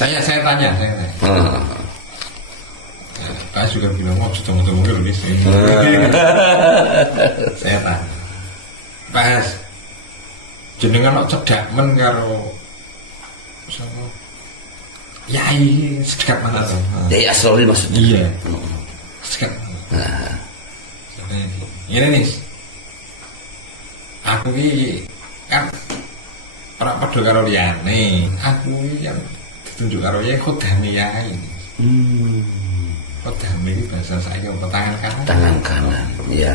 Saya tanya. Pak juga bilang mau ketemu lebih sih. Saya tanya, Pak, jenengan kok cedak men karo sapa? Yai cedak mana tuh? Yai Asrori maksudnya. Iya. Cedak. Ini nih, aku ini kan orang padha karo liyane, aku ini yang ditunjuk karo Yai Khodami Yai. Khodami itu bahasa saya apa tangan kanan? Tangan kanan, iya.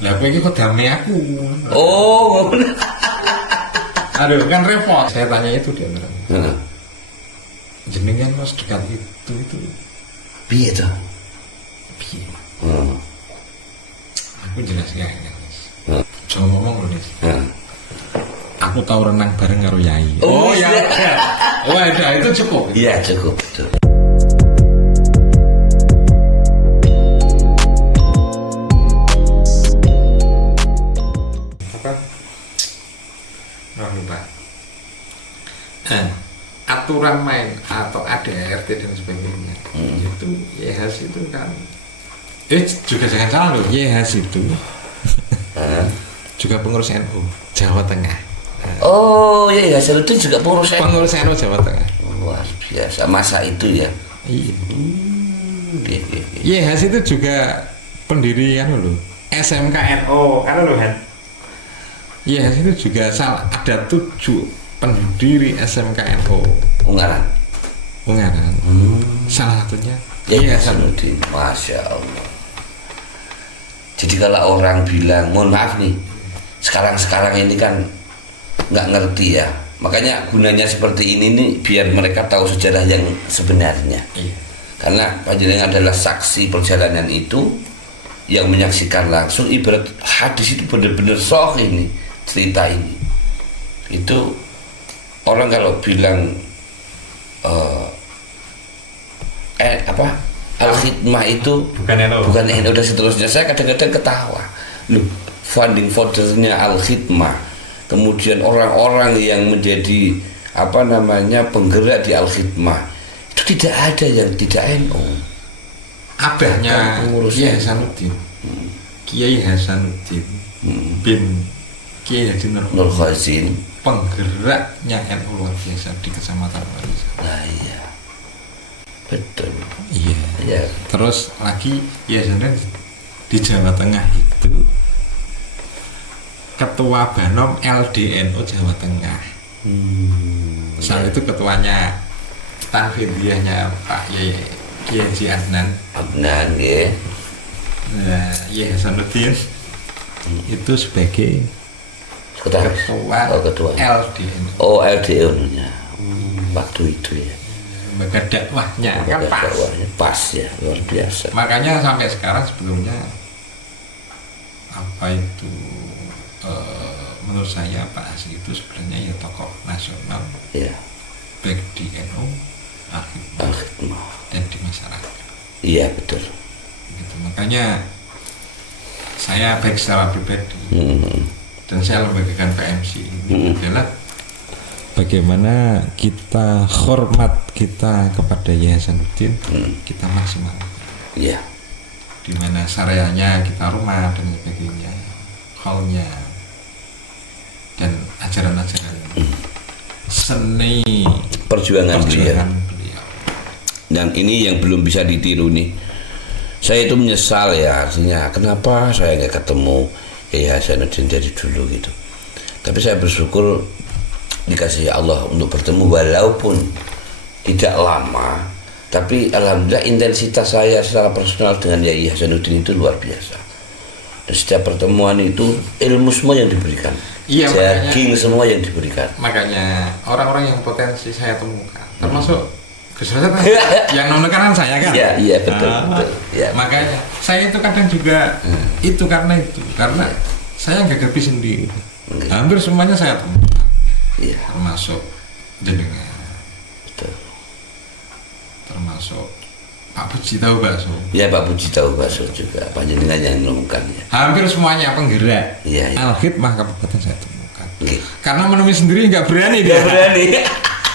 Lah kowe iki Khodami aku. Oh, Aduh, kan repot. Saya tanya itu dia bilang. Jenengan mas dekat itu. piye to? Piye? Aku jelas gak Nis. Coba ngomong loh Nis. Aku tahu renang bareng karo Yai. Oh, ya. Oh ada itu cukup. Iya cukup betul. Apa? Nggak lupa. Aturan main atau ADART dan sebagainya itu YHS itu kan juga jangan salah loh, YHS itu juga pengurus NU Jawa Tengah. Oh iya, itu juga pengurus NU Jawa Tengah. Luar biasa masa itu ya. Iya. YHS itu juga pendiri kan loh SMK NU kan loh kan. YHS itu juga ada 7 pendiri SMK NU Ungaran. Salah satunya Yai Hasanuddin. Masya Allah. Jadi kalau orang bilang, mohon maaf nih, sekarang ini kan nggak ngerti ya. Makanya gunanya seperti ini nih biar mereka tahu sejarah yang sebenarnya. Iya. Karena panjenengan adalah saksi perjalanan itu yang menyaksikan langsung. Ibarat hadis itu benar-benar sahih ini cerita ini. Itu orang kalau bilang Al-Khidmah itu bukan NU dan seterusnya, saya kadang-kadang ketawa loh, funding fathernya Al-Khidmah, kemudian orang-orang yang menjadi penggerak di Al-Khidmah itu tidak ada yang tidak NU. Abahnya Kiai Hasanuddin, Kiai Hasanuddin bin Kiai Haji Nur Khazin, penggeraknya NU luar biasa di Kecamatan Warisan. Nah iya betul. Iya. Terus lagi ya sebenarnya di Jawa Tengah itu ketua Banom LDNU Jawa Tengah. Saat itu ketuanya Tanfidiyahnya Pak Kiai Haji Adnan ya. Nah, Yai Hasanuddin itu sebagai ketua LDNU. Oh LDNU-nya. Waktu itu ya. Lembaga dakwahnya kan pas ya, luar biasa. Makanya sampai sekarang sebelumnya menurut saya Pak Asli itu sebenarnya ya tokoh nasional ya, baik di NU, Al-Khidmah dan di masyarakat. Iya betul. Gitu. Makanya saya baik secara pribadi dan saya lembagakan PMC ini adalah bagaimana kita hormat kita kepada Yai Hasanuddin kita maksimalkan. Iya. Dimana syariahnya kita rumah dan sebagainya, hallnya dan ajaran-ajaran seni perjuangan beliau. Dan ini yang belum bisa ditiru nih. Saya itu menyesal ya, artinya kenapa saya nggak ketemu Yai Hasanuddin dari dulu gitu. Tapi saya bersyukur dikasih Allah untuk bertemu walaupun tidak lama, tapi alhamdulillah intensitas saya secara personal dengan Yai Hasanuddin itu luar biasa. Dan setiap pertemuan itu ilmu semua yang diberikan, daging semua yang diberikan. Makanya orang-orang yang potensi saya temukan, termasuk Gus Rosa yang menekan saya kan. Iya betul. Ya. Makanya saya itu kadang juga itu karena saya nggak gapi sendiri. Hampir semuanya saya temukan. Iya. Termasuk jenengan, betul. Termasuk Pak Puji Tahu Bakso. Iya Pak Puji Tahu Bakso juga panjenengan yang menemukan ya. Hampir semuanya penggerak. Iya. Al-Khidmah Kabupaten saya temukan. Karena menemui sendiri nggak berani dia. Nggak berani.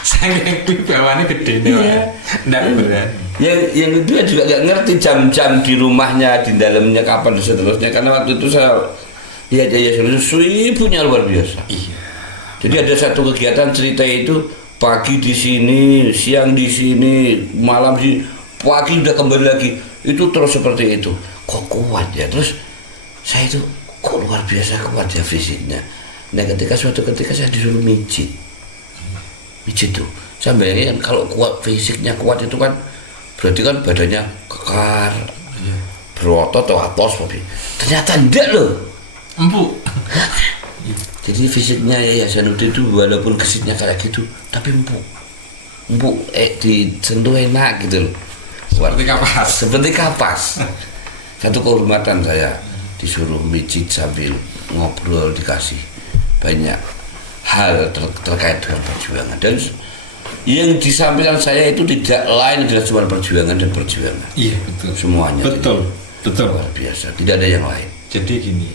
Saking wibawane gede nih. Iya. Ndak berani. Yang kedua juga nggak ngerti jam-jam di rumahnya, di dalamnya kapan dan seterusnya. Karena waktu itu saya lihat Yayasan itu sibuknya luar biasa. Iya. Jadi ada satu kegiatan cerita itu pagi di sini, siang di sini, malam di pagi udah kembali lagi. Itu terus seperti itu. Kok kuat ya? Terus saya itu kok luar biasa kuat ya fisiknya. Nah suatu ketika saya disuruh mijit tuh. Saya bayangin kalau kuat fisiknya kuat itu kan berarti kan badannya kekar, berotot atau atos tapi ternyata enggak loh. Empuk. Jadi fisiknya Yayasan itu walaupun gesitnya kayak gitu tapi empuk disentuh enak gitu loh. Seperti kapas. Seperti kapas. Satu kehormatan saya disuruh mijit sambil ngobrol, dikasih banyak hal terkait dengan perjuangan. Dan yang disampaikan saya itu tidak lain adalah cuma perjuangan dan perjuangan. Iya betul. Semuanya. Betul. Betul. Luar biasa. Tidak ada yang lain. Jadi gini,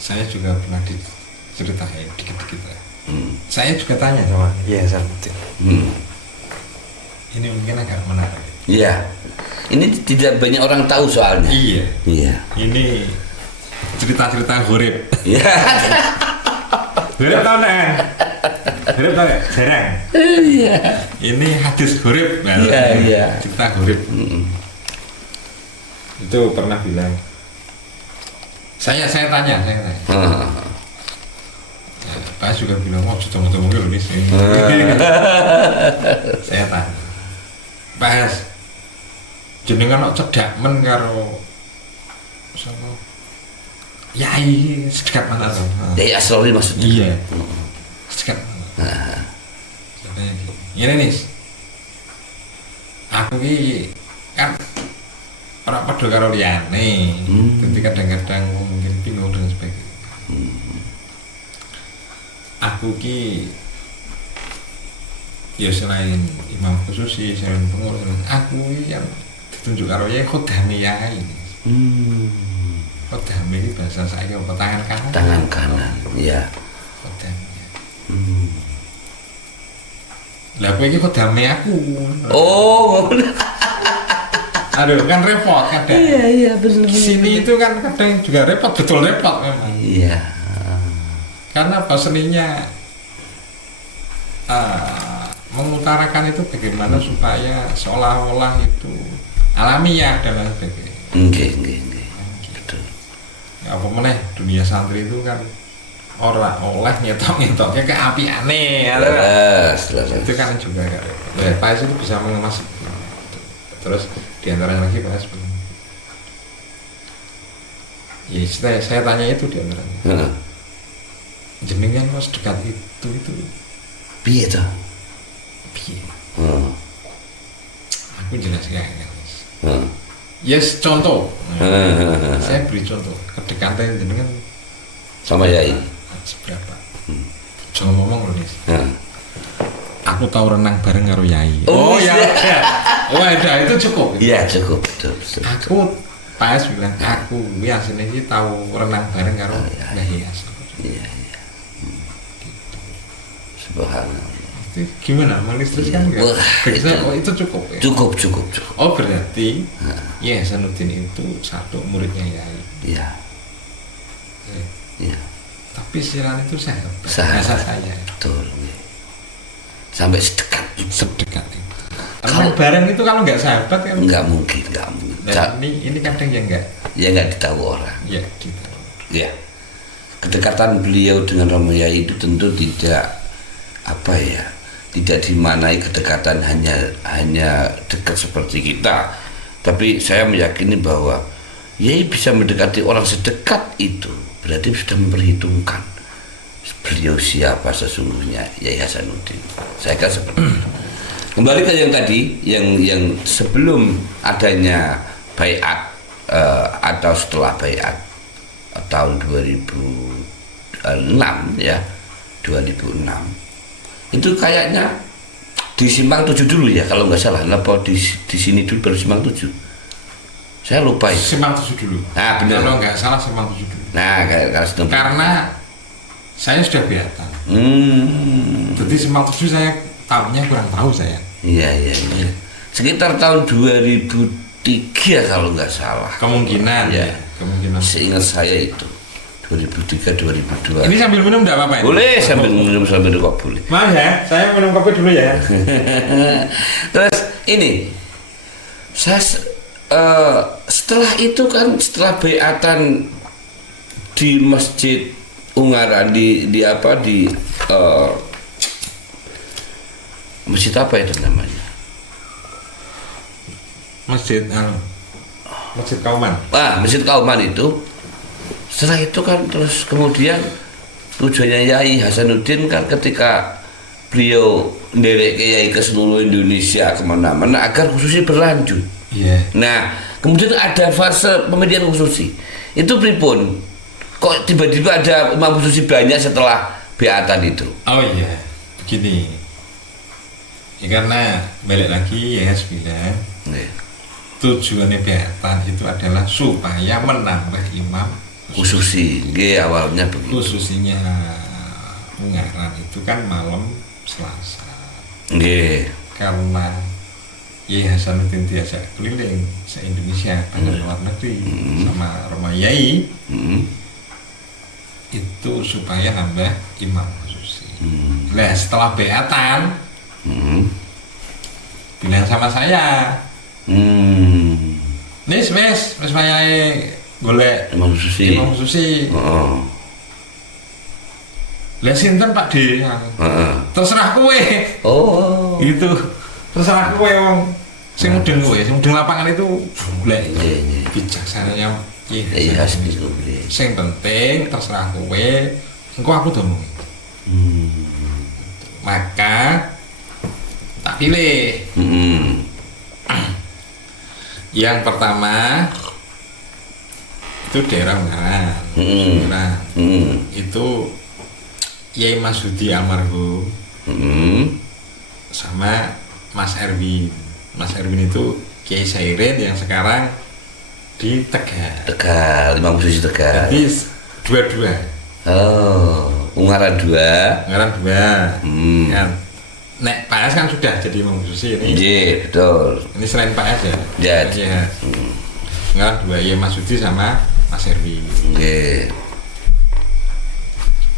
saya juga pernah diceritain dikit-dikit ya. Saya juga tanya sama Yayasan Udin. Ini mungkin agak menarik. Iya. Ini tidak banyak orang tahu soalnya. Iya. Iya. Ini cerita-cerita gurib. Iya. Gurib tau nggak? Gurib tau nggak? Jarang. Iya. Ini hadis gurib. Iya. Cerita gurib. Itu pernah bilang. Saya tanya. Ya, Pak juga bilang, oh cocok-cocok mungkin lebih sih. Saya tanya. Pak jenengan kok cedak men karo sapa? Yai sedekat mana tuh? Yai Asrori maksudnya. Iya. Sedekat mana? Ini nih. Aku ki kan ora padha karo liyane. Jadi kadang-kadang mungkin bingung dan sebagainya. Aku ki ya selain imam khusus selain pengurus, aku yang ditunjuk karo Yai Khodami Yai. Khodami ini bahasa saya apa tangan kanan? Tangan kanan, iya. Khodami. Lah kowe iki Khodami aku. Oh. Aduh kan repot kadang. Iya benar. Sini itu kan kadang juga repot, betul repot memang. Iya. Karena apa seninya mengutarakan itu bagaimana supaya seolah-olah itu alamiah dan lain sebagainya. Enggak. Betul. Ya apa meneh dunia santri itu kan ora oleh nyetok-nyetoknya ke apiane ya. Itu kan juga kan. Pak itu bisa mengemas. Terus diantaranya lagi Pak ya saya tanya itu diantaranya. Jenengan mas dekat itu piye to? Piye? Aku jelas ya kan. Yes, contoh. Saya beri contoh kedekatan jenengan Sama Yai. seberapa? Jangan ngomong loh nih. Aku tahu renang bareng karo Yai. Oh, ya. Oh ada itu cukup. Iya cukup betul. Aku pas bilang aku aslinya sih tahu renang bareng karo Mbah Yas. Iya. Subhanallah. Itu gimana? Mengilustrasikan nggak? Wah, itu cukup ya? Cukup. Oh berarti Yayasan Udin itu satu muridnya Yai. Iya. Tapi siaran itu saya Sahabat. bahasa saya. Betul. Sampai sedekat itu. Sedekat itu. Kalau bareng itu kalau nggak sahabat kan? Nggak mungkin. Nah, ini kadang yang nggak. Ya nggak ditahu orang. Ya gitu. Ya. Kedekatan beliau dengan Romo Yai itu tentu tidak dimaknai kedekatan hanya dekat seperti kita, tapi saya meyakini bahwa Yai bisa mendekati orang sedekat itu berarti sudah memperhitungkan beliau siapa sesungguhnya Yai Hasanuddin. Saya kan seperti itu. Kembali ke yang tadi, yang sebelum adanya baiat atau setelah baiat tahun 2006 ya, 2006 itu kayaknya di Simpang 7 dulu ya kalau nggak salah, apa di sini dulu baru Simpang 7, saya lupa itu. Simpang 7 dulu. Nah benar. Kalau nggak salah Simpang 7 dulu. Nah karena Saya sudah beatan. Jadi Semang 7 saya tahunnya kurang tahu saya. Iya. Sekitar tahun 2003 kalau nggak salah. Kemungkinan. Ya. Kemungkinan. Seingat saya itu 2003-2002. Ini sambil minum enggak apa-apa? Boleh sambil minum kok boleh. Maaf ya, saya minum kopi dulu ya. Terus ini saya setelah itu kan setelah beatan di Masjid Ungaran di masjid apa itu namanya? Masjid Kauman. Masjid Kauman itu. Setelah itu kan terus kemudian tujuannya Yai Hasanuddin kan ketika beliau nderek kiai ke seluruh Indonesia kemana-mana agar khususi berlanjut. Nah kemudian ada fase pemilihan khususi itu pripun? Kok tiba-tiba ada imam khususi banyak setelah beatan itu? Oh iya, begini. Ya karena balik lagi ya bilang tujuannya beatan itu adalah supaya menambah imam khususi. Awalnya begitu. Khususinya Ungaran itu kan malam Selasa. Karena Yai Hasanuddin diajak keliling se-Indonesia bahkan luar negeri sama Roma Yai. Itu supaya nambah imam khususi. Nah setelah beatan bilang sama saya, nis Yai golek imam khususi. Lah sinten Pak D? Terserah kowe. Gitu. Terserah kowe wong sing mudeng kowe, sing mudeng lapangan itu golek. Bijaksananya Iya, sing penting terserah kowe, engko aku domong. Maka tak pilih. Yang pertama itu daerah Ungaran. Itu Yai Masudi almarhum sama Mas Erwin. Mas Erwin itu Kiai Sairin yang sekarang di Tegal, imam khususi Tegal. Jadi dua-dua. Ungaran 2. Kan. Nek Pak S kan sudah jadi imam khususi ini. Iya, betul. Ini selain Pak S ya. Ya. Ungaran 2 Yai Masudi sama Mas Erwin.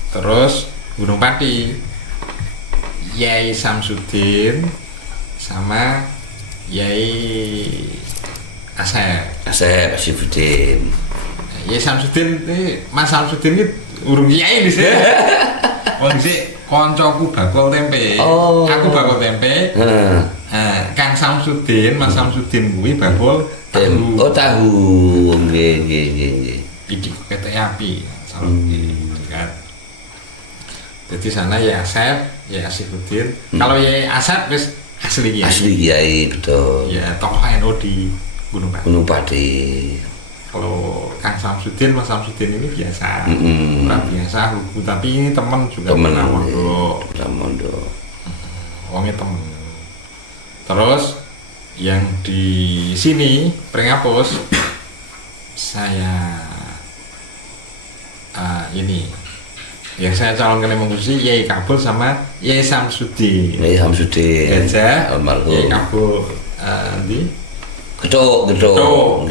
Terus Gunung Pati Yai Samsudin sama Yai Asep Asifuddin. Yai Samsudin ini Mas Samsudin ini urung Yai di sini. Wong sik koncoku bakul tempe. Aku bakul tempe. Kang Samsudin, Mas Samsudin kuwi bakul tahu. Tahu. Nggih. Iki PT api salah kan. Jadi sana ya Asep, ya Asifuddin. Kalau ya Asep wis asli Kiai betul. Ya tokoh NU di Gunung Pati. Kalau Kang Samsudin, Mas Samsudin ini biasa, orang biasa, tapi ini teman juga pernah mondok. Orangnya teman. Terus yang di sini Pringapus saya ini yang saya calonkan imam khususi Yai Kabul sama Yai Samsudin. Aja almarhum. Yai Kabul di Gedok.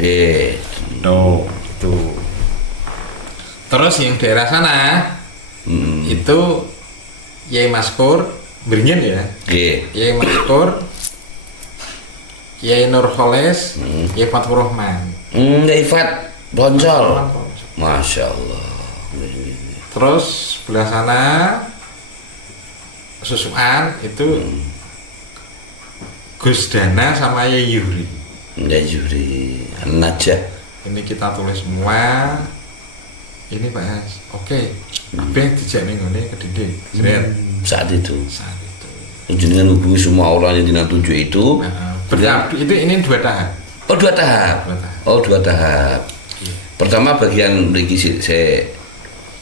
Nggih. Itu. Terus yang daerah sana itu Yai Maskur Beringin ya. Yai Maskur, Yai Nurholes, Yai Fatur Rahman. Yai Fat Boncol. Masya Allah. Terus sebelah sana susuan itu Gus Dana sama Yai Yuhri. Najah. Ini kita tulis semua. Ini Pak S. Oke. Kabeh dijak ning ngene kedinde. Saat itu. Jenengan hubungi semua orang yang dinatuju itu. Itu ini 2 tahap. 2 tahap. 2 tahap. Iya. Pertama bagian mriki saya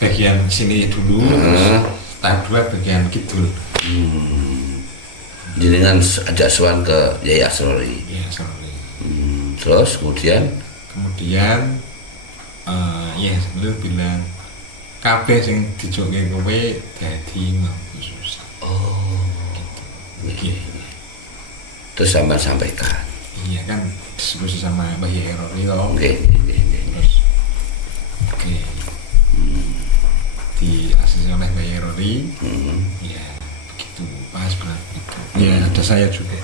bagian sini dulu. Tahap 2 bagian kidul. Jenengan ajak sowan ke Yai Asrori. Iya, Asrori. Terus kemudian ya sambil bilang kabeh sing dijokke kowe dadi Imam Khususi. Oh. Gitu. Terus sama sampaikan. Iya kan diskusi sama Mbah Error itu. Terus oke. Di asisten oleh Mbah Error. Ya, begitu pas benar itu. Ya, ada saya juga.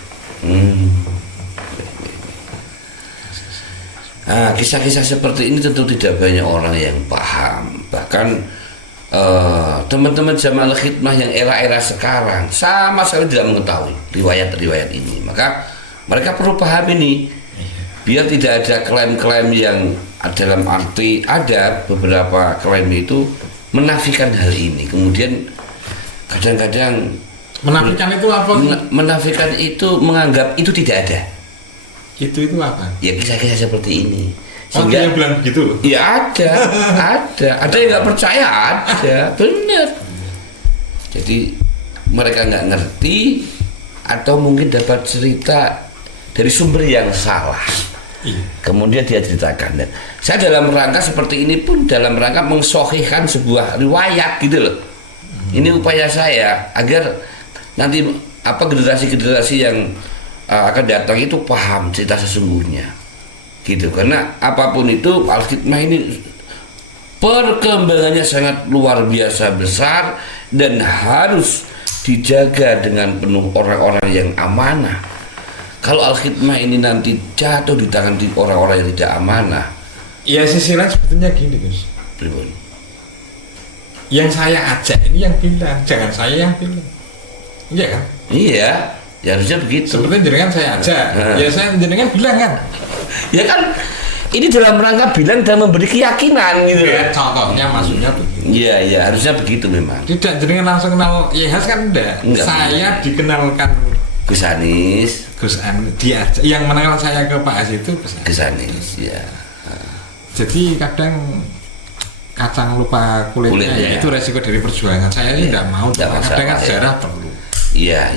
Kisah-kisah seperti ini tentu tidak banyak orang yang paham. Bahkan teman-teman Jamaah Khidmah yang era-era sekarang sama sekali tidak mengetahui riwayat-riwayat ini. Maka mereka perlu paham ini, biar tidak ada klaim-klaim yang dalam arti ada beberapa klaim itu menafikan hal ini. Kemudian kadang-kadang menafikan itu apa? Menafikan itu menganggap itu tidak ada. Itu apa? Ya kisah-kisah seperti ini. Sehingga yang bilang begitu loh? Ya ada yang nggak percaya, ada, benar. Jadi mereka nggak ngerti atau mungkin dapat cerita dari sumber yang salah. Kemudian dia ceritakan. Dan saya dalam rangka seperti ini pun dalam rangka mengsohihkan sebuah riwayat gitu loh. Ini upaya saya agar nanti generasi-generasi yang akan datang itu paham cerita sesungguhnya gitu, karena apapun itu Al-Khidmah ini perkembangannya sangat luar biasa besar dan harus dijaga dengan penuh orang-orang yang amanah. Kalau Al-Khidmah ini nanti jatuh di tangan orang-orang yang tidak amanah, ya sisi lain sebetulnya gini Gus, yang saya ajak ini yang bilang, jangan saya yang bilang, iya kan? Iya. Ya harusnya begitu. Seperti jenengan saya ajak, ya saya jenengan bilang kan. Ya kan, ini dalam rangka bilang dan memberi keyakinan gitu. Ya, contohnya maksudnya begitu. Iya, harusnya begitu memang. Tidak jenengan langsung kenal Yehas kan enggak. Saya dikenalkan Gus Anis. Diajak, yang mengenal saya ke Pak As itu Gus Anis, ya. Jadi kadang kacang lupa kulitnya. Ya itu resiko dari perjuangan. Saya ini tidak mau. Kadang kan sejarah perlu. Iya.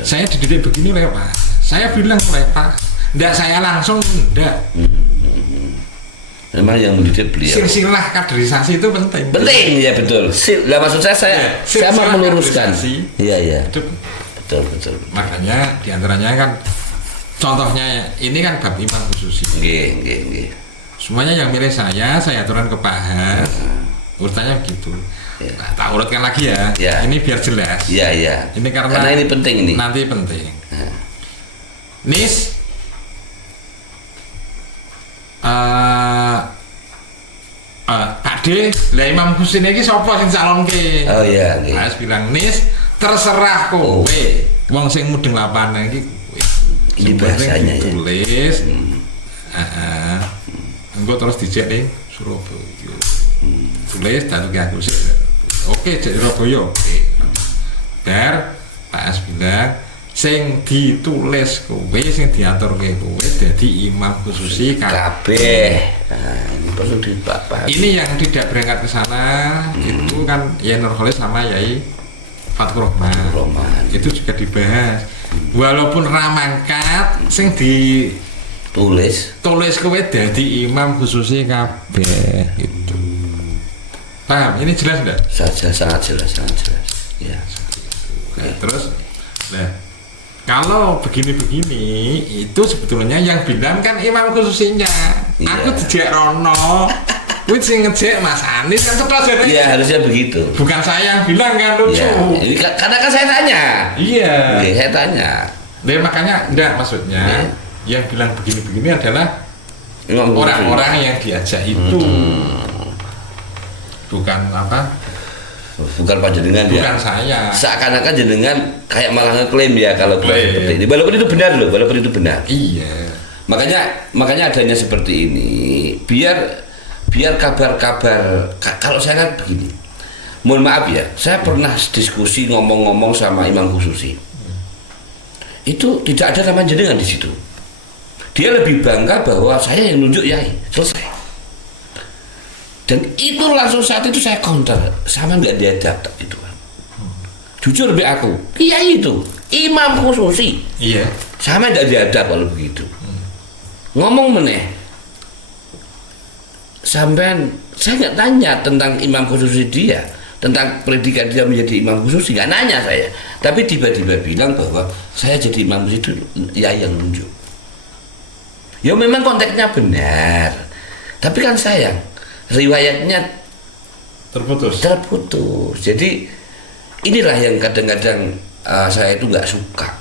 Saya dididik begini oleh Pak. Saya bilang oleh Pak, enggak saya langsung enggak. Memang yang mendidik beliau. Silsilah kaderisasi itu penting. Penting ya betul. Lah maksud saya mau meluruskan. Iya. Betul. Makanya diantaranya kan contohnya ini kan bab Imam Khususi. Nggih. Semuanya yang milih saya aturkan ke Pak Has. Urutannya begitu. Nah, tak urutkan lagi ya. Ini biar jelas. Iya. Ini karena ini penting ini. Nanti penting. Nis Pak D, lah Imam Husin ini sapa sing calonke? Oh iya, Mas bilang Nis terserah kowe. Wong sing mudeng lapangan iki kowe. Ini bahasanya ya. Tulis. Engko terus dicek ning Surabaya. Tulis dan aku sih. Oke, jadi Surabaya. Oke. Pak As bilang sing ditulis kowe, sing diaturke kowe dadi Imam Khususi kabeh. Nah, ini perlu dipahami. Ini yang tidak berangkat ke sana itu kan Yai Nurholis sama Yai Fathur Rahman. Itu juga dibahas. Walaupun ramangkat sing tulis kowe dadi Imam Khususi kabeh itu. Paham? Ini jelas enggak? Sangat jelas. Ya. Nah, terus kalau begini-begini itu sebetulnya yang bilang kan Imam Khususinya. Aku dijek rono. Kuwi sing ngejek Mas Anis kan cepat aja. Iya, harusnya begitu. Bukan saya yang bilang kan lucu. Iya. Karena kan saya tanya. Iya. Saya tanya. Makanya enggak maksudnya yang bilang begini-begini adalah orang-orang yang diajak itu. Bukan panjenengan ya. Bukan saya. Seakan-akan jenengan kayak malah ngeklaim ya kalau seperti ini. Walaupun itu benar loh, Iya. Makanya adanya seperti ini. Biar kabar-kabar kalau saya kan begini. Mohon maaf ya, saya pernah diskusi ngomong-ngomong sama Imam Khususi. Itu tidak ada nama jenengan di situ. Dia lebih bangga bahwa saya yang nunjuk Yai. Selesai. Dan itu langsung saat itu saya counter, sama nggak diadap itu kan. Jujur be aku, Kiai itu Imam Khususi. Iya. Sama nggak diadap kalau begitu. Ngomong meneh. sampean saya nggak tanya tentang Imam Khususi dia, tentang pendidikan dia menjadi Imam Khususi, nggak nanya saya. Tapi tiba-tiba bilang bahwa saya jadi Imam Khususi itu ya yang nunjuk. Ya memang konteksnya benar, tapi kan sayang riwayatnya terputus. Jadi inilah yang kadang-kadang saya itu nggak suka.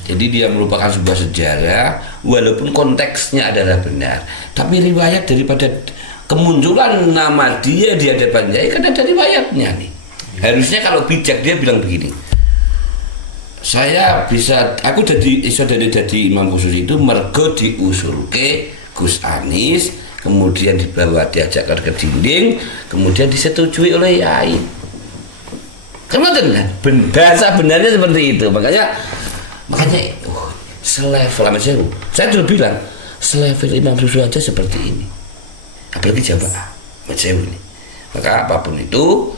Jadi dia merupakan sebuah sejarah, walaupun konteksnya adalah benar, tapi riwayat daripada kemunculan nama dia di hadapan saya kan ada riwayatnya nih. Harusnya kalau bijak dia bilang begini, aku jadi Imam Khusus itu mergo diusulke Gus Anies, kemudian dibawa diajak ke dinding, kemudian disetujui oleh Yai. Kemudian bahasa benarnya seperti itu, makanya selevel sama saya dulu bilang selevel Imam Susu aja seperti ini, apalagi jamaah Masewu ini. Maka apapun itu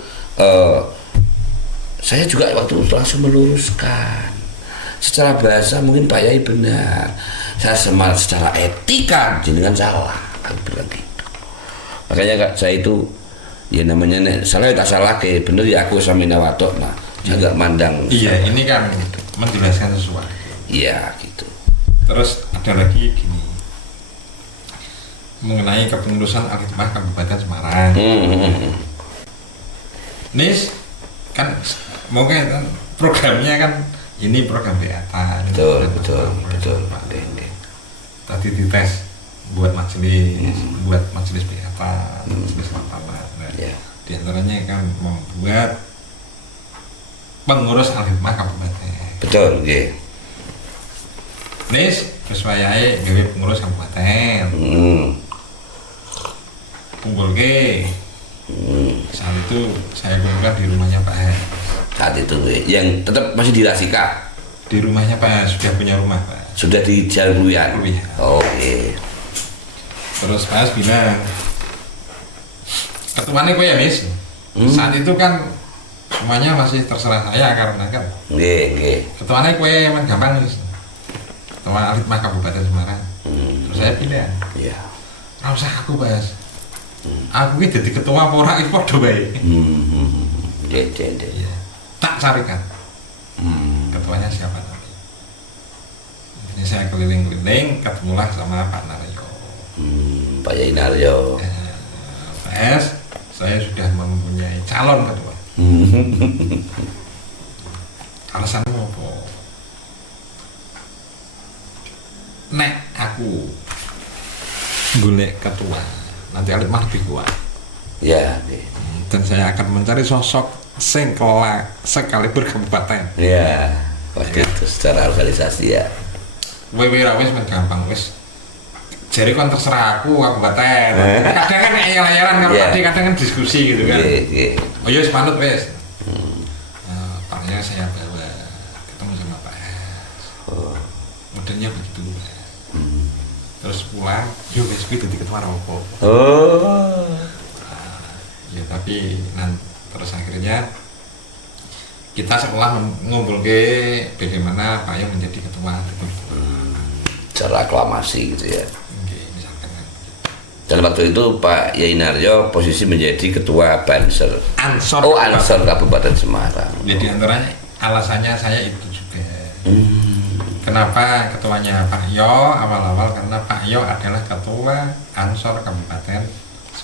saya juga waktu itu langsung meluruskan secara bahasa mungkin Pak Yai benar, saya secara etika jenengan salah, aku bilang gitu. Makanya saya itu ya namanya salah tak salah ke bener ya aku sama Nawatok nah saya nggak mandang. Iya ini kan menjelaskan sesuatu. Iya gitu. Terus ada lagi gini mengenai kepengurusan Al-Hikmah Kabupaten Semarang. Nis kan mungkin kan programnya kan ini program BATA. Betul. Tadi dites buat majelis BATA, majelis Martabat. Di antaranya kan membuat pengurus Al-Hikmah Kabupaten. Betul, nggih. Nis sesuai gawe pengurus kabupaten. Kumpul ke. Saat itu saya kumpulkan di rumahnya Pak S. Saat itu yang tetap masih di Rasika. Di rumahnya Pak S, sudah punya rumah Pak. Sudah di Jalan Ruyan. Oke. Terus Pak S bilang, ketuanya gue ya Nis. Saat itu kan semuanya masih terserah saya karena kan. Nggih. Ketuanya gue yang gampang Nis. Ketua Al-Hikmah Kabupaten Semarang. Terus saya bilang, iya. Ora usah aku Mas. Aku ini jadi ketua pora itu padha bae. Iya. Tak carikan. Ketuanya siapa nanti? Ini saya keliling-keliling, ketemulah sama Pak Naryo. Pak Yai Naryo. Pak S, saya sudah mempunyai calon ketua. Alasannya apa? Nek aku golek ketua nanti Al-Hikmah lebih kuat ya, dan saya akan mencari sosok sing kelak sekaliber kabupaten ya, itu secara organisasi ya wis gampang wis jadi kan terserah aku kabupaten kadang kan layar-layaran kalau kadang kan diskusi gitu kan oh iya semanut wis palingnya saya bawa ketemu sama Pak S modelnya begitu terus pulang, yuk guys, gue jadi ketua apa? Ya tapi terus akhirnya kita sekolah ngumpul ke bagaimana Pak Yong menjadi ketua. Cara aklamasi gitu ya. Misalkan kan. Dan waktu itu Pak Yai Naryo posisi menjadi ketua Banser. Ansor Kabupaten Semarang. Jadi antaranya alasannya saya itu juga. Kenapa ketuanya Pak Yo awal-awal karena Pak Yo adalah ketua Ansor Kabupaten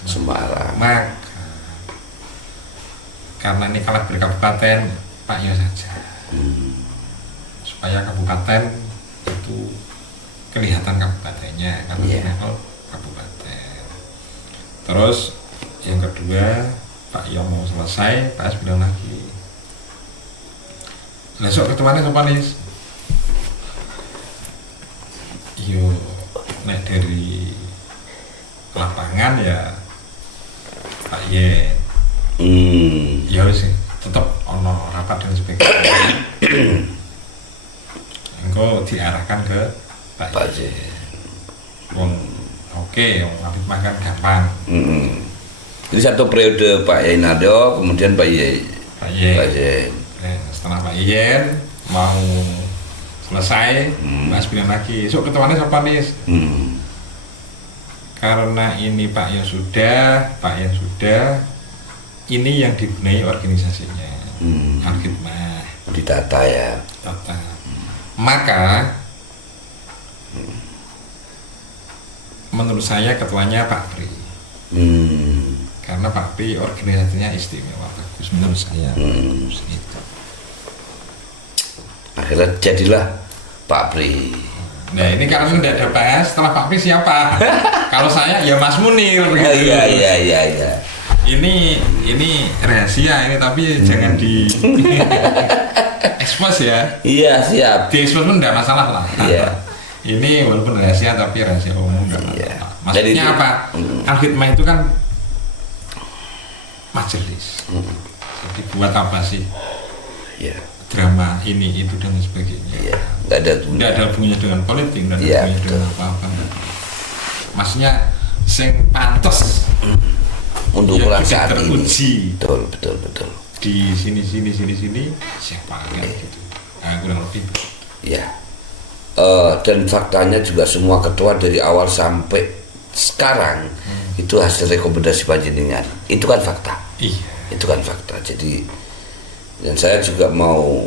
Semarang. Maka karena ini kalah berkabupaten Pak Yo saja supaya kabupaten itu kelihatan kabupatennya karena level kabupaten. Terus yang kedua Pak Yo mau selesai Pak S bilang lagi besok ketuanya siapa nih? Yo, nek dari lapangan ya Pak Yen. Ya wis tetep ono rapat dan sebagainya. Engko diarahkan ke Pak Yen. Wong oke, wong Al-Hikmah kan gampang. Jadi satu periode Pak Yai Naryo, kemudian Pak Yen. Setelah Pak Yen mau selesai, Mas bilang lagi, sok ketuanya siapa nih? karena ini Pak yang sudah, ini yang dibenahi organisasinya, Al-Khidmah ditata ya. tata. Maka menurut saya ketuanya Pak Pri, karena Pak Pri organisasinya istimewa, bagus menurut saya. Gitu. Akhirnya jadilah Pak Pri. Nah ini karena tidak ada PS, setelah Pak Pri siapa? Kalau saya ya Mas Munir. Gitu. Iya. Ini rahasia ini, tapi jangan di expose ya. Iya, siap. Di expose pun tidak masalah lah. Iya. Ini walaupun rahasia tapi rahasia umum nggak Iya. masalah. Maksudnya Jadi, apa? Al-Khidmah itu kan majelis. Jadi buat apa sih Iya. drama ini itu dan sebagainya? Iya. Nggak ada Nggak ada hubungannya dengan politik, nggak ada Iya, hubungannya dengan apa-apa. Maksudnya sing pantes untuk ya, perasaan sudah ini. teruji Betul. di sini siapa kan gitu. Nah, kurang lebih. Ya. Dan faktanya juga semua ketua dari awal sampai sekarang itu hasil rekomendasi panjenengan. Itu kan fakta. Iya. Itu kan fakta. Jadi dan saya juga mau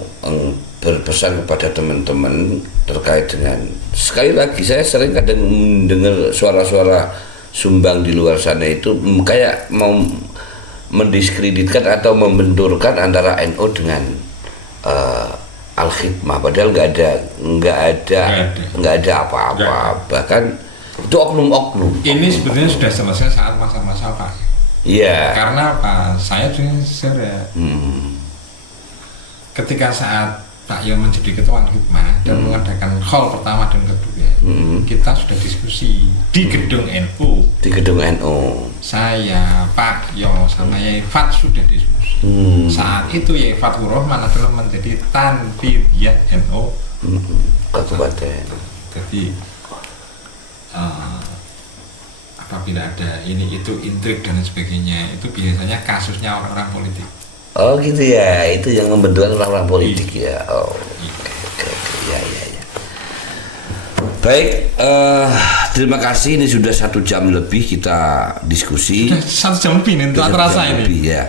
berpesan kepada teman-teman terkait dengan, sekali lagi saya sering kadang mendengar suara-suara sumbang di luar sana itu kayak mau mendiskreditkan atau membenturkan antara NU dengan Al-Khidmah, padahal nggak ada apa-apa, bahkan itu oknum-oknum. Ini sebetulnya sudah selesai saat masa-masa Pak. Iya. Karena apa? Saya juga ketika saat Pak Yon menjadi ketua Al-Khidmah dan mengadakan hall pertama dan kedua, kita sudah diskusi di gedung NU. Di gedung NU. Saya, Pak Yon, sama Yai Fat sudah diskusi. Saat itu Yai Fatur Rahman adalah menjadi Tanfidiyah NU Kabupaten. Jadi apabila ada ini itu intrik dan sebagainya, itu biasanya kasusnya orang-orang politik. Oh gitu ya, itu yang membentukkan orang-orang politik ya. Oh, oke. Ya. Baik, terima kasih. Ini sudah 1 jam lebih kita diskusi. Sudah 1 jam lebih nih, tak terasa ini. Lebih, ya.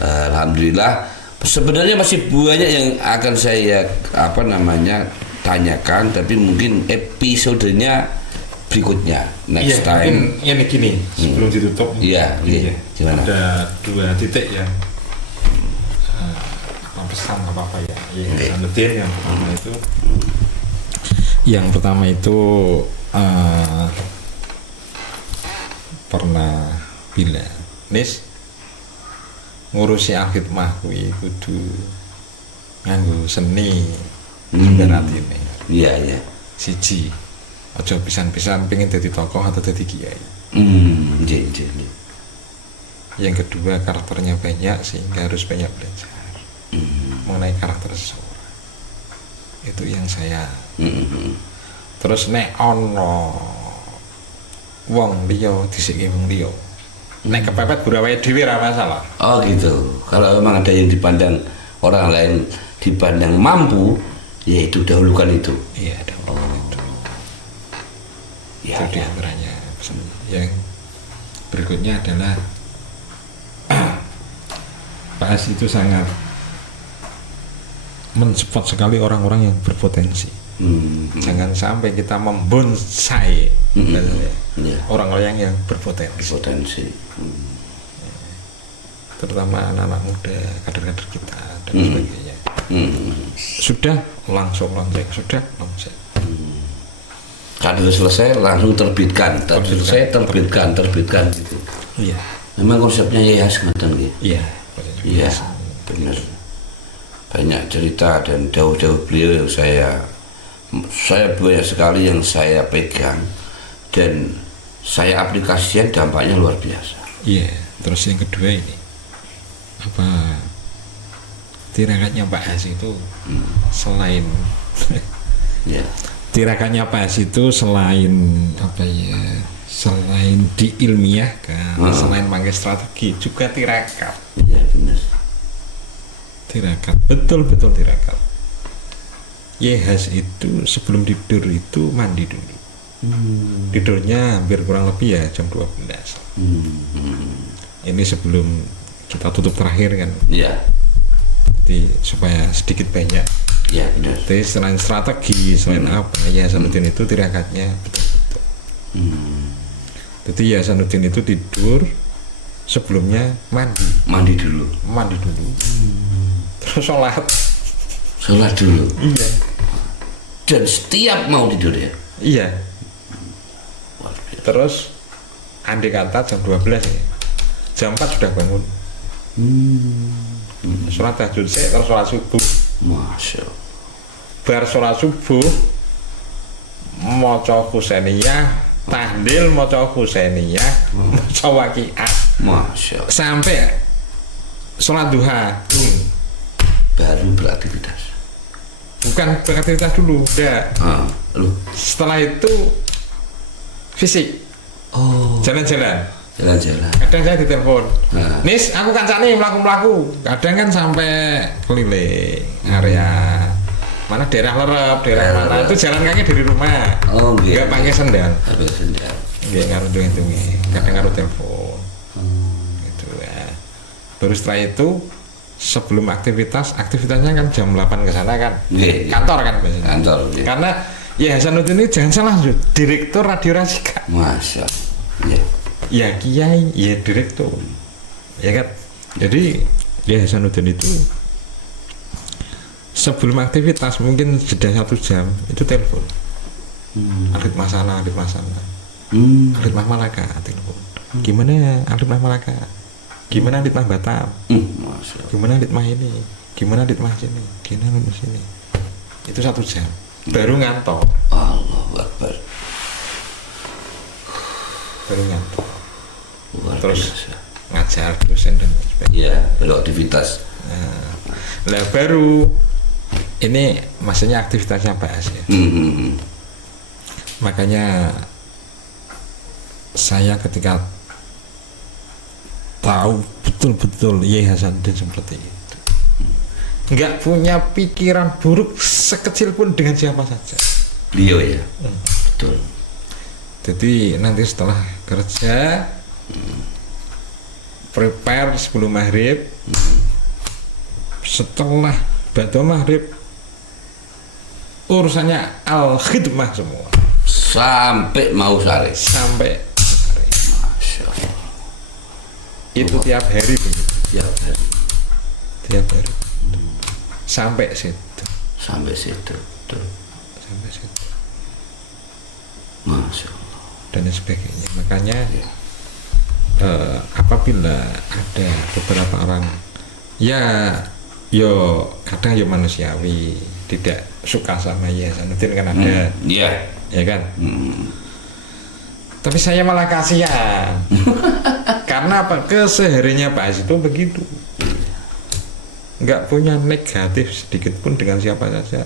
Alhamdulillah. Sebenarnya masih banyak yang akan saya tanyakan, tapi mungkin episodenya berikutnya next time. Mungkin ini gini sebelum ditutup. Iya. Gimana? Ada 2 titik yang pesan apa ya. Yang pertama itu pernah bilang, Nis ngurusi Al-Khidmah kuwi kudu nganggo seni beratine. Iya. Siji, aja pisan-pisan pengen jadi tokoh atau jadi kiai. Yang kedua, karakternya banyak sehingga harus banyak belajar mengenai karakter seseorang. Itu yang saya. Terus nek ono wong liya disiki wong liya, nek kepepet burawae dhewe ora masalah. Oh gitu. Kalau memang ada yang dipandang orang lain dipandang mampu, ya itu dahulukan itu. Iya, dahulukan itu. Itu diantaranya. Yang berikutnya adalah Pak As itu sangat mensupport sekali orang-orang yang berpotensi. Jangan sampai kita membonsai orang-orang yang berpotensi. Terutama anak-anak muda, kader-kader kita dan sebagainya. Sudah langsung. Kader selesai langsung terbitkan gitu. Iya. Memang konsepnya ya ngoten nggih. Iya, benar. Banyak cerita dan jauh-jauh beliau yang saya banyak sekali yang saya pegang dan saya aplikasikan, dampaknya luar biasa. Iya. Terus yang kedua ini tirakannya Pak As itu selain tirakannya Pak As itu selain selain diilmiahkan, selain pakai strategi juga tirakat. Iya benar. Tirakat, betul tirakat. Yehas itu sebelum tidur itu mandi dulu. Tidurnya hampir kurang lebih ya jam 12. Ini sebelum kita tutup terakhir kan. Iya. Jadi supaya sedikit banyak. Iya, benar. Jadi selain strategi, selain apa, ya Hasanuddin itu tirakatnya betul-betul. Jadi ya Hasanuddin itu tidur sebelumnya mandi dulu. Terus sholat dulu. Iya. Dan setiap mau tidur ya. Iya. Terus andai kata jam 12 ya, jam 4 sudah bangun. Sholat tahajud terus sholat subuh. Masya Allah. Bar sholat subuh maca Husainiyah, tahlil maca Husainiyah, maca waqiah. Masya Allah. Sampai sholat duha. Baru beraktivitas. Bukan beraktivitas dulu, udah. Setelah itu fisik. Jalan-jalan. Kadang saya ditelepon. Nis, aku kancane mlaku-mlaku. Kadang kan sampai keliling area mana daerah Lerep, daerah mana itu jalan kaki dari rumah. Enggak pakai sendal. Enggak ngarung-ngarung. Kadang ngaruh telepon. Gitu ya. Baru setelah itu sebelum aktivitasnya kan jam 8 ke sana kan. Kantor kan biasanya. Kantor. Karena ya Hasanuddin ini jangan salah, direktur Radio Rasika. Masya Allah. Ya kiai, ya direktur. Ya kan. Jadi ya Hasanuddin itu sebelum aktivitas mungkin jeda 1 jam itu telepon. Alit masalah. Alit Mah Malaka telepon. Gimana Alit Mah Malaka? Gimana Alit Mah Batam? Gimana Alit Mah ini? Gimana Alit Mah sini? Gimana Alit Mah sini? Itu 1 jam. Baru ngantor. Allahu Akbar. Baru ngantor. Terus ngajar dosen dan sebagainya. Iya, beraktivitas. Nah, baru ini maksudnya aktivitasnya bahas ya. Makanya saya ketika tahu betul-betul Yai Hasanuddin seperti itu, nggak punya pikiran buruk sekecil pun dengan siapa saja. Beliau ya. Betul. Jadi nanti setelah kerja prepare sebelum maghrib, setelah ba'da maghrib urusannya al-khidmah semua sampai mau sare. Masya Allah. Itu tiap hari begitu. Tiap hari. Sampai situ. Betul. Sampai situ. Masya Allah. Dan sebagainya. Makanya apabila ada beberapa orang ya kadang ya manusiawi tidak suka sama Yai Hasanuddin kan ada. Ya kan. Tapi saya malah kasihan. Karena apa? Kesehariannya Pak Haji itu begitu. Nggak punya negatif sedikit pun dengan siapa saja.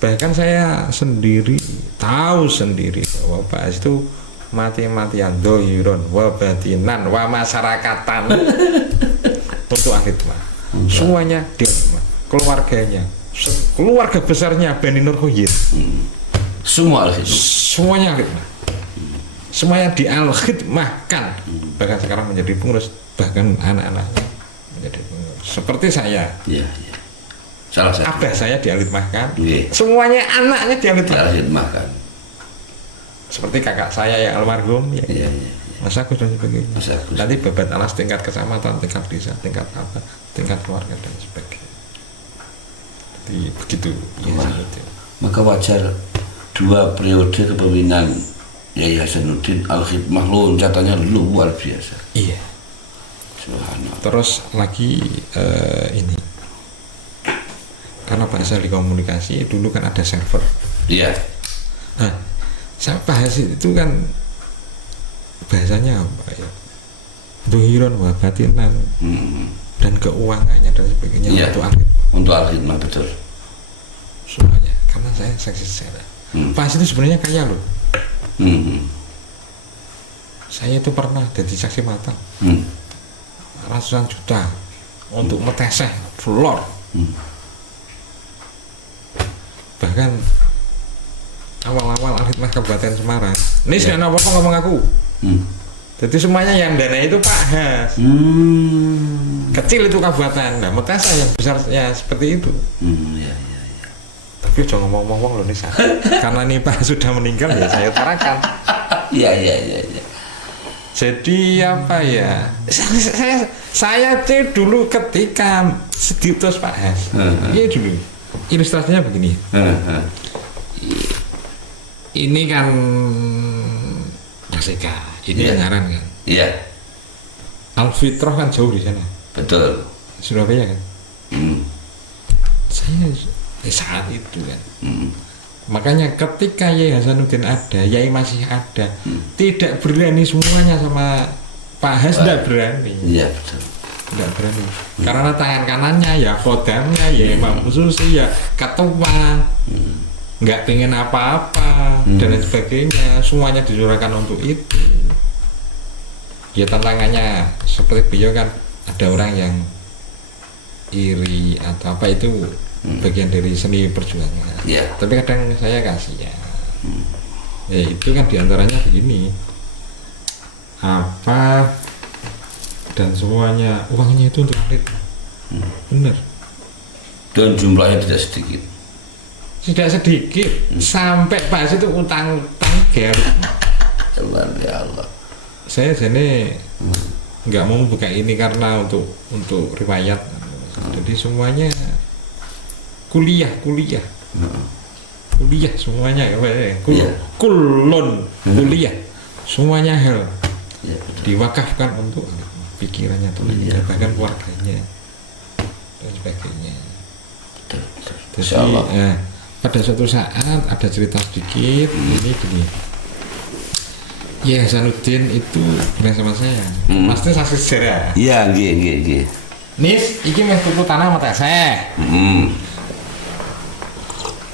Bahkan saya sendiri tahu sendiri bahwa Pak Haji itu mati-matian dohiron wa batinan wa masyarakatan untuk akhidmah. Semuanya dia keluarganya, keluarga besarnya Bani Nur Khoyir. Semuanya akhidmah. Semuanya di al-khidmahkan. Bahkan sekarang menjadi pengurus, bahkan anak-anaknya menjadi pengurus. Seperti saya. Salah satu. Abah saya dialkhidmahkan. Semuanya anaknya dialkhidmahkan. Seperti kakak saya yang almarhum ya. Mas Agus dan sebagainya. Nanti bebat alas tingkat kecamatan, tingkat desa, tingkat apa, tingkat keluarga dan sebagainya. Jadi begitu. Maka wajar 2 periode kepemimpinan Yai Hasanuddin al-khidmah loncatannya luar biasa. Iya. Subhanallah. Terus lagi ini karena bahasa di komunikasi dulu kan ada server. Iya. Nah, saya bahas itu kan bahasanya apa ya? Dohiron wa batinan dan keuangannya dan sebagainya untuk al-khidmah betul. Semuanya. Karena saya saksi sejarah. Pas itu sebenarnya kaya loh. Saya itu pernah jadi saksi mata. Ratusan juta untuk meteseh floor. Bahkan awal-awal Hikmah Kabupaten Semarang. Ini sudah apa ngomong aku. Jadi semuanya yang dana itu Pak Has. Kecil itu kabupaten, nah Metesa yang besar ya seperti itu. Ya. Tapi jangan ngomong-ngomong loh Nisa. Karena nih Pak sudah meninggal ya saya utarakan. Iya. Jadi apa ya? Saya tuh dulu ketika Seditos Pak Has. Iya dulu. Ilustrasinya begini. Ini kan Nasika, ini Angaran kan. Iya. Alfitroh kan jauh di sana. Betul. Surabaya kan. Saya saat itu kan. Makanya ketika Yai Hasanuddin ada, Yai masih ada, tidak berani semuanya sama Pak Has, tidak berani. Iya betul. Tidak berani. Karena tangan kanannya ya kodamnya, ya Imam Susi, ya ketua, nggak pengen apa-apa dan lain sebagainya. Semuanya disurahkan untuk itu. Ya tantangannya seperti beliau kan ada orang yang iri atau apa itu bagian dari seni perjuangan. Tapi kadang saya kasih ya. Ya itu kan diantaranya begini. Apa dan semuanya uangnya itu untuk atlet. Benar. Dan jumlahnya tidak sedikit. Tidak sedikit. Sampai pas itu utang ger. Ya Allah. Saya jadi nggak mau buka ini karena untuk riwayat. Jadi semuanya kuliah semuanya kulon kuliah semuanya hal diwakafkan untuk pikirannya tuh bahkan keluarganya dan sebagainya. Jadi pada suatu saat ada cerita sedikit ini gini. Ya Hasanuddin itu bilang sama saya, pasti saksi sejarah. Iya, nggih. Nis, iki meh tuku tanah mata saya.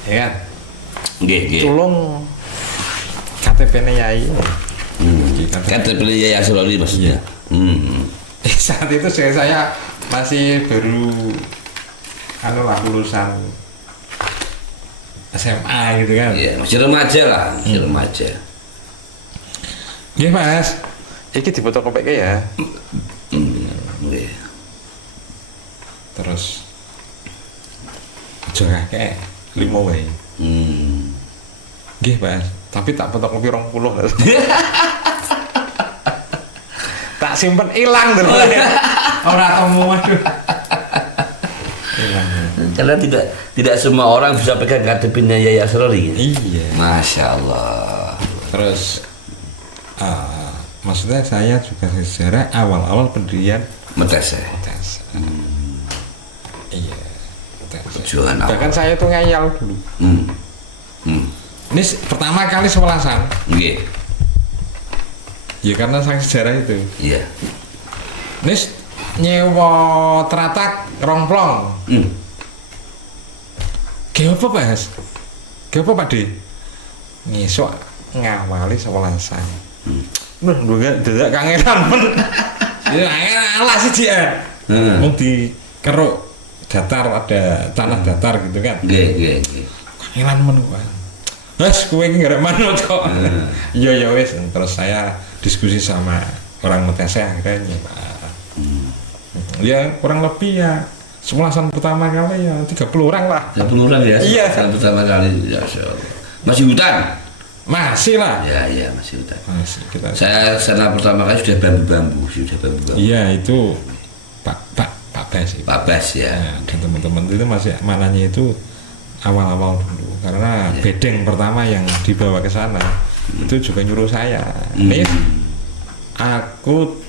Ya kan? Nggih. Tulung KTP-ne Yai. KTP-ne Yai Asrori maksudnya. Saat itu saya masih baru lulusan SMA gitu kan. Iya, masih remaja lah, remaja. Nggih, Mas. Iki dipotokopeke ya. Nggih. Terus aja kayak 5 wae. Nggih, Mas. Tapi tak fotokopi 20. Tak simpen hilang dulu. Ora temu waduh. Karena tidak semua orang bisa pegang KTP-nya Yai Asrori. Iya. Masya Allah. Terus maksudnya saya juga sejarah awal-awal pendirian Metesa. Iya. Perjuangan bahkan saya tuh ngayal dulu. Ini pertama kali sewelasan. Iya. Ya karena saya sejarah itu. Iya. Ini nyewa teratak rongplong. Gak apa Mas? Gak apa Pak De? Ngesok ngawali sewelasan. Dadak kangenan men. Ya alah sih dia. Mau dikeruk datar ada tanah datar gitu kan. Nggih. Kangenan men Pak. Wes kowe iki ngarep manut kok. Iya wes terus saya diskusi sama orang Metesa akhirnya Pak. Ya kurang lebih ya sewelasan pertama kali ya 30 orang lah. 30 orang ya? Iya. Pertama kali, ya Allah. Masih hutan? Masih lah. Ya masih hutan. Masih kita. Saya sana pertama kali sudah bambu-bambu. Iya itu Pak Bas. Pak Bas ya. Dan teman-teman itu masih mananya itu awal-awal dulu karena bedeng pertama yang dibawa ke sana itu juga nyuruh saya. Nih aku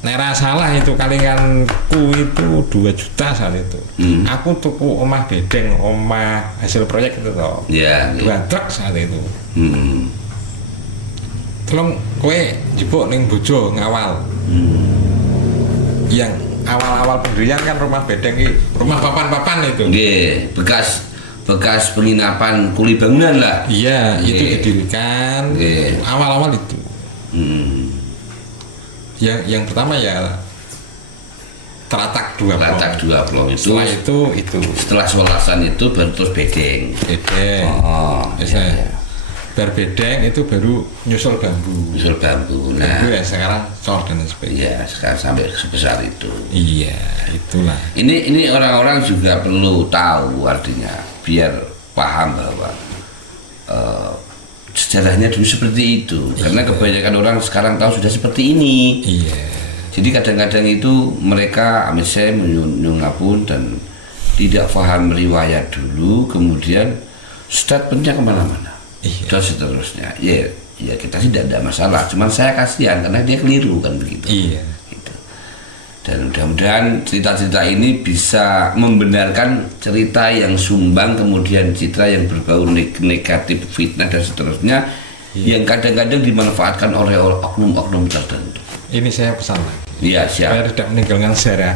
nera salah itu kalinganku itu 2 juta saat itu. Aku tuku omah bedeng, omah hasil proyek itu toh. Iya. 2 truk saat itu. Tolong kowe jebuk ning bojo ngawal. Yang awal-awal pendirian kan rumah bedeng iki, rumah papan-papan itu. Nggih, bekas penginapan kuli bangunan lah. Iya, itu didirikan awal-awal itu. Yang pertama ya teratak 2 plong itu. Setelah itu setelah sewelasan itu baru terus bedeng. Iya. Berbedeng itu baru nyusul bambu. Nah, bambu ya sekarang cor dan sebagainya. Iya, sekarang sampai sebesar itu. Iya, itulah. Ini orang-orang juga perlu tahu artinya, biar paham bahwa sejarahnya dulu seperti itu. Karena kebanyakan orang sekarang tahu sudah seperti ini. Iya. Jadi kadang-kadang itu mereka misalnya menyungapun dan tidak paham riwayat dulu, kemudian statementnya kemana-mana. Iya. Dan seterusnya. Ya kita sih tidak ada masalah. Cuman saya kasihan karena dia keliru kan begitu. Iya. Gitu. Dan mudah-mudahan cerita-cerita ini bisa membenarkan cerita yang sumbang, kemudian cerita yang berbau negatif, fitnah dan seterusnya, yang kadang-kadang dimanfaatkan oleh oknum-oknum tertentu. Ini saya pesan lagi. Iya, siap. Saya tidak meninggalkan sejarah.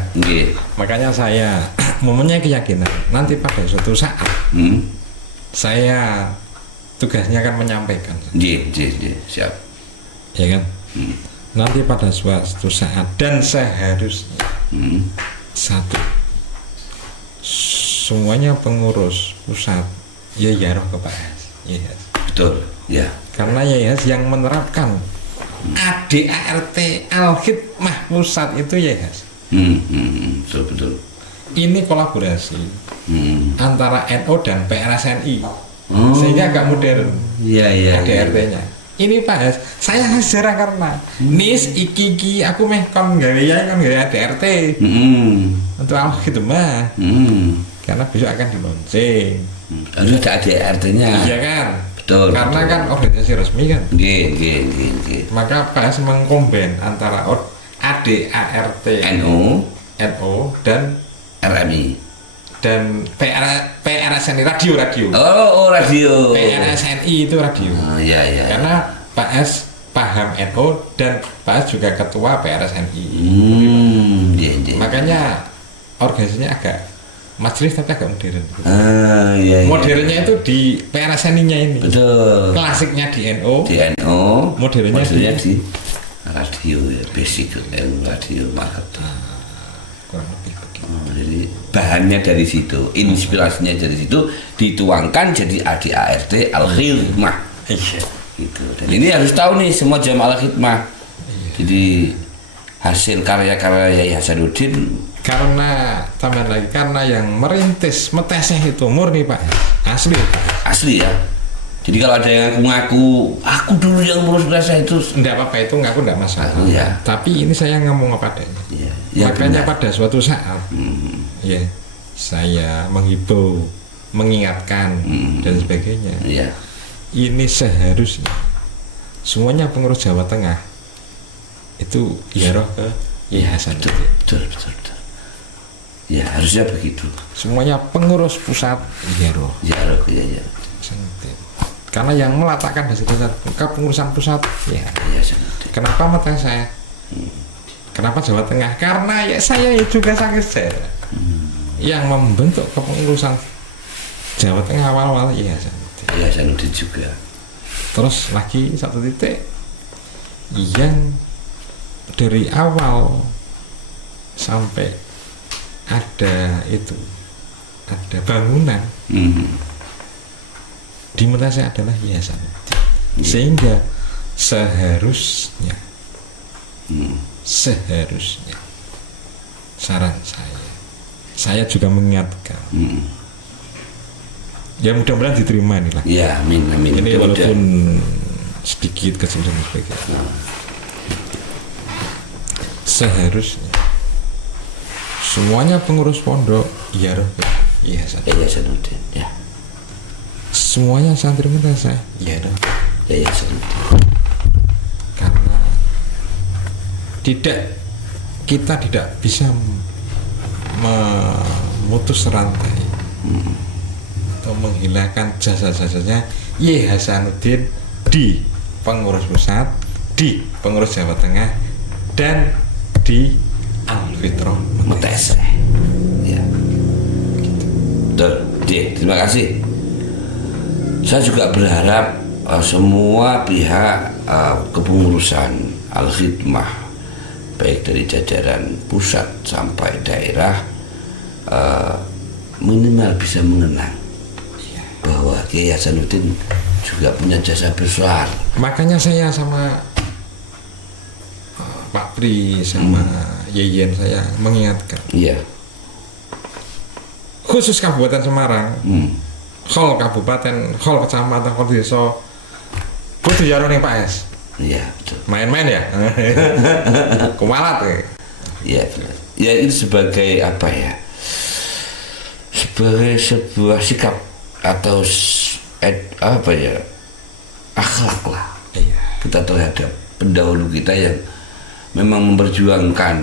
Makanya saya mempunyai keyakinan nanti pada suatu saat saya tugasnya akan menyampaikan. Siap. Ya kan? Nanti pada suatu saat dan seharusnya satu, semuanya pengurus pusat yayaroh ke Pak Yes. Betul. Ya. Karena Yes yang menerapkan ADART Al-Hikmah pusat itu Yes. Betul. Ini kolaborasi antara NU dan PRSNI, sehingga agak modern. Iya. ADART-nya. Ini Pak, saya sejarah karena nis iki aku meh kon gawe ADART untuk Al-Hikmah, karena besok akan dilaunching. Harus ada ADART-nya. Iya kan? Betul. Karena kan organisasi resmi kan. Nggih. Maka Pak mengkomben antara ADART NU dan RMI dan PRSNI radio. Oh, radio. PRSNI itu radio. Iya. Karena Pak S paham NU dan Pak S juga ketua PRSNI. Iya. Makanya organisasinya agak majelis tapi agak modern. Iya. Modernnya itu di PRSNI-nya ini. Betul. Klasiknya di NU. Modernnya di radio ya, basic radio marketing. Kurang lebih begitu. Jadi bahannya dari situ, inspirasinya dari situ dituangkan jadi ADART Al-Hikmah. Iya. Gitu. Dan ini harus tahu nih semua jamaah Al-Hikmah. Jadi hasil karya-karya Yai Hasanuddin. Karena tambahan lagi, karena yang merintis meteseh itu murni Pak, asli ya. Jadi kalau ada yang ngaku aku dulu yang ngurus meteseh itu, enggak apa-apa, itu ngaku enggak masalah. Tapi ini saya ngomong apa adanya. Makanya benar. Pada suatu saat ya saya menghibau, mengingatkan dan sebagainya. Ini seharusnya semuanya pengurus Jawa Tengah itu yaroh ke Yayasan. Betul. Ya harusnya begitu. Semuanya pengurus pusat yaroh ke Yayasan. Karena yang meletakkan di situ kepengurusan pusat ya. Kenapa mata saya? Kenapa Jawa Tengah? Karena ya saya juga sakit sejarah yang membentuk kepengurusan Jawa Tengah awal-awal Yayasan juga. Terus lagi satu titik yang dari awal sampai ada bangunan di Meteseh adalah Yayasan. Sehingga seharusnya saran saya juga mengingatkan, ya mudah-mudahan diterima inilah. Ya, amin. Ini walaupun sedikit kesulitan sebagainya. Seharusnya semuanya pengurus pondok Yayasan ya. Semuanya santri Meteseh Yayasan. Karena kita tidak bisa memutus rantai atau menghilangkan jasa-jasanya Yai Hasanuddin di pengurus pusat, di pengurus Jawa Tengah, dan di Al-Fitrah Meteseh. Ya. Terima kasih. Saya juga berharap semua pihak kepengurusan Al-Hikmah, baik dari jajaran pusat sampai daerah, minimal bisa mengenang bahwa Yai Hasanuddin juga punya jasa besar. Makanya saya sama Pak Pri sama Yeyen saya mengingatkan. Iya. Khusus Kabupaten Semarang, Hol Kabupaten, Hol Kecamatan, Hol Desa, kudu jaro ning Pak Es. Iya, betul. Main-main ya. Kumalat ya. Iya, benar. Ya itu sebagai apa ya? Sebagai sebuah sikap atau apa ya? Akhlak lah. Iya. Kita terhadap pendahulu kita yang memang memperjuangkan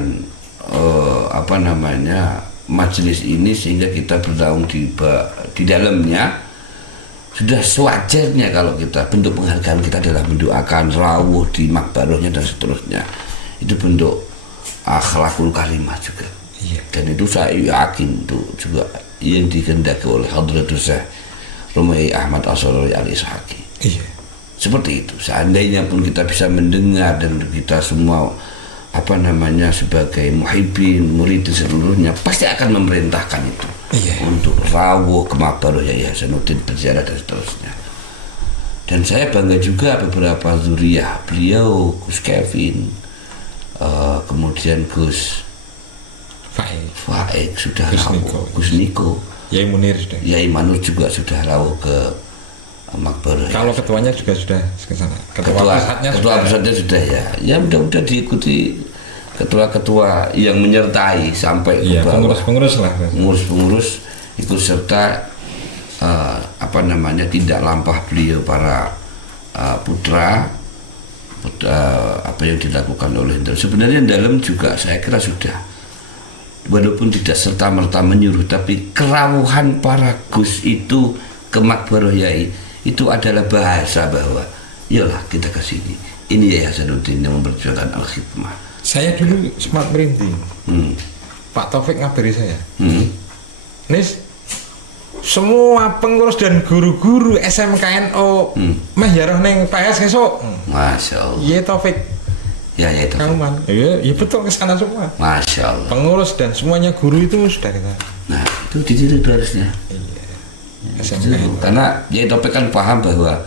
apa namanya majelis ini sehingga kita bernaung di dalamnya. Sudah sewajarnya kalau kita bentuk penghargaan kita adalah mendoakan rawuh di makbarohnya dan seterusnya. Itu bentuk akhlakul karimah juga. Iya. Dan itu saya yakin itu juga yang dikehendaki oleh Hadratus Syekh Rumai Ahmad As-Sholori Al-Ishaqi. Iya. Seperti itu. Seandainya pun kita bisa mendengar dan kita semua apa namanya sebagai muhibbin, murid seluruhnya pasti akan memerintahkan itu. Iya. Untuk rawuh ke makbaroh Yai Hasanuddin berziarah dan seterusnya. Dan saya bangga juga beberapa zuriyah beliau, Gus Kevin, kemudian Gus Faik sudah rawuh, Gus Niko, Yai Munir sudah. Yai Manur juga sudah rawuh ke makbaroh. Kalau ketuanya juga sudah ke sana. Ketua pusatnya sudah ya. Ya mudah-mudahan diikuti ketua-ketua yang menyertai sampai ke bawah. Pengurus-pengurus lah. Pengurus-pengurus ikut serta apa namanya tidak lampah beliau para putra apa yang dilakukan oleh sebenarnya dalam juga saya kira sudah walaupun tidak serta merta menyuruh tapi kerawuhan para Gus itu ke makbaroh Yai itu adalah bahasa bahwa iyalah kita ke sini. Ini Yai Hasanuddin yang memperjuangkan al-khidmah. Saya dulu sempat merinding. Pak Taufik ngabari saya. Nis, semua pengurus dan guru-guru SMKNO meh ya roh ning PS esuk. Masya Allah. Iya Taufik. Ya Taufik. Kauman. Iya betul ke sana semua. Masya Allah. Pengurus dan semuanya guru itu sudah kita. Nah, itu ditiru harusnya. SMKNO. Karena Yai Taufik kan paham bahwa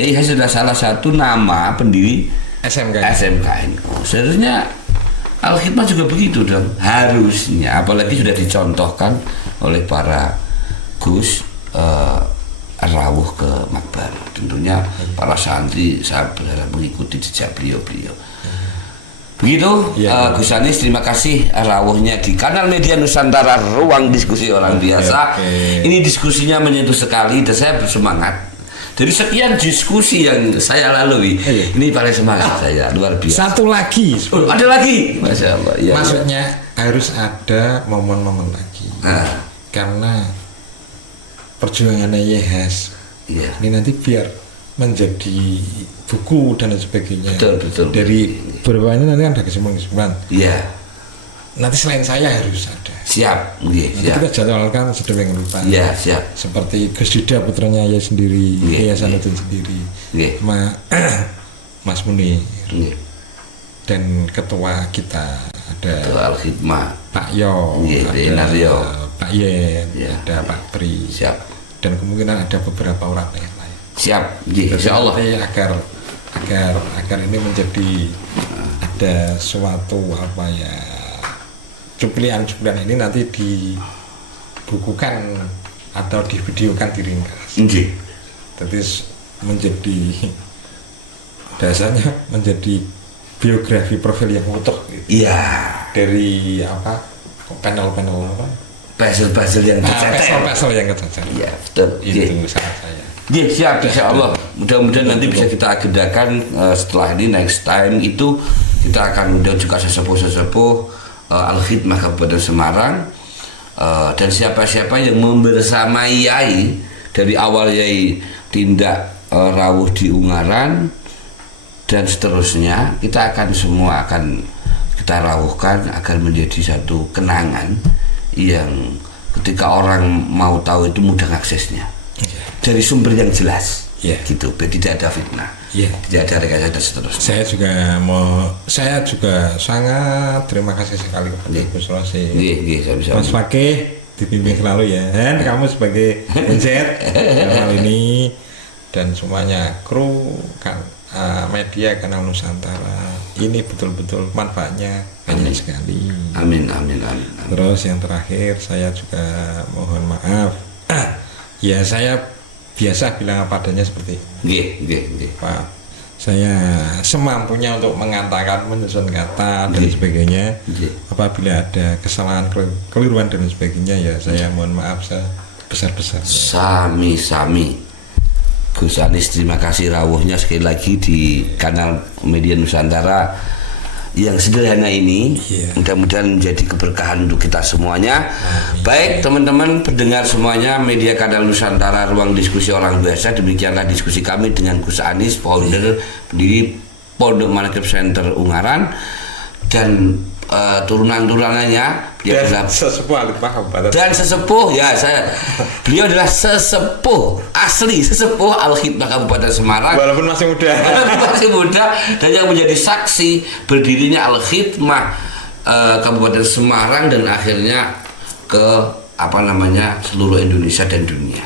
Yai sudah salah satu nama pendiri SMKNO. Seharusnya al-khidmah juga begitu dong. Harusnya, apalagi sudah dicontohkan oleh para Gus rawuh ke makbaroh. Tentunya para santri saya berharap mengikuti jejak beliau-beliau. Begitu, Gus Anis, terima kasih rawuhnya di kanal media Nusantara, ruang diskusi orang biasa. Ini diskusinya menyentuh sekali dan saya bersemangat. Dari sekian diskusi yang saya lalui, ini paling semangat saya, luar biasa. Satu lagi. Ada lagi, Masya Allah. Ya, maksudnya harus ada momen-momen lagi. Karena perjuangannya Yehas ini nanti biar menjadi buku dan sebagainya. Betul. Dari beberapa ini nanti ada kesimpulan. Iya. Nanti selain saya harus ada. Siap. Kita jadwalkan sedemikian rupa. Iya, siap. Seperti Gus Dida putranya Yai sendiri, Yai Hasanuddin sendiri, Mas Munir, dan ketua kita ada Ketua Al-Khidmah Pak Yo, ada Pak Yen, ada Pak Pri. Siap. Dan kemungkinan ada beberapa orang yang lain. Siap. Insya Allah. Agar ini menjadi ada suatu apa ya, cuplian ini nanti dibukukan atau divideokan diringkas. Jadi menjadi dasarnya menjadi biografi profil yang utuh gitu. Iya. Dari apa panel-panel apa? Puzzle yang tercecer. Puzzle yang tercecer. Iya, betul. Itu saran saya. Iya, siap, insya Allah. Mudah-mudahan nanti bisa kita agendakan setelah ini next time itu kita akan undang juga sesepuh-sesepuh Al-Khidmah Kabupaten Semarang dan siapa-siapa yang membersamai Yai dari awal Yai tindak rawuh di Ungaran dan seterusnya, kita akan semua akan kita rawuhkan agar menjadi satu kenangan yang ketika orang mau tahu itu mudah aksesnya dari sumber yang jelas. Gitu, biar tidak ada fitnah, tidak ada rekayasa dan seterusnya. Saya juga sangat terima kasih sekali kepada Gus Rosi. Mas Fakih dibimbing selalu ya, dan kamu sebagai NZ hal ini dan semuanya kru media Kanal Nusantara ini betul-betul manfaatnya banyak sekali. Amin, amin, amin, amin. Terus yang terakhir saya juga mohon maaf ya saya biasa bilang apa adanya seperti Pak, saya semampunya untuk mengatakan, menyusun kata dan sebagainya. Apabila ada kesalahan, keliruan dan sebagainya ya saya mohon maaf sebesar-besarnya. Sami Gus Anis, terima kasih rawuhnya sekali lagi di kanal Media Nusantara yang sederhana ini. Mudah-mudahan menjadi keberkahan untuk kita semuanya. Baik teman-teman pendengar semuanya, media kanal Nusantara, ruang diskusi orang biasa, demikianlah diskusi kami dengan Gus Anis, founder pendiri Pondok Manaqib Center Ungaran dan turunan-turunannya dia adalah sesepuh Al-Hikmah Kabupaten dan sesepuh beliau adalah sesepuh asli sesepuh Al-Hikmah Kabupaten Semarang walaupun masih muda dan yang menjadi saksi berdirinya Al-Hikmah Kabupaten Semarang dan akhirnya ke seluruh Indonesia dan dunia.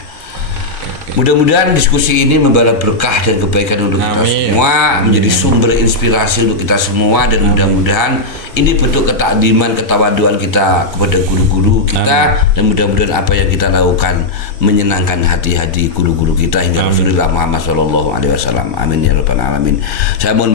Mudah-mudahan diskusi ini membawa berkah dan kebaikan untuk kita semua, menjadi sumber inspirasi untuk kita semua, dan mudah-mudahan ini bentuk ketakdiman, ketawaduan kita kepada guru-guru kita. Dan mudah-mudahan apa yang kita lakukan menyenangkan hati-hati guru-guru kita hingga Rasulullah Muhammad SAW. Amin ya rabbal alamin. Saya mohon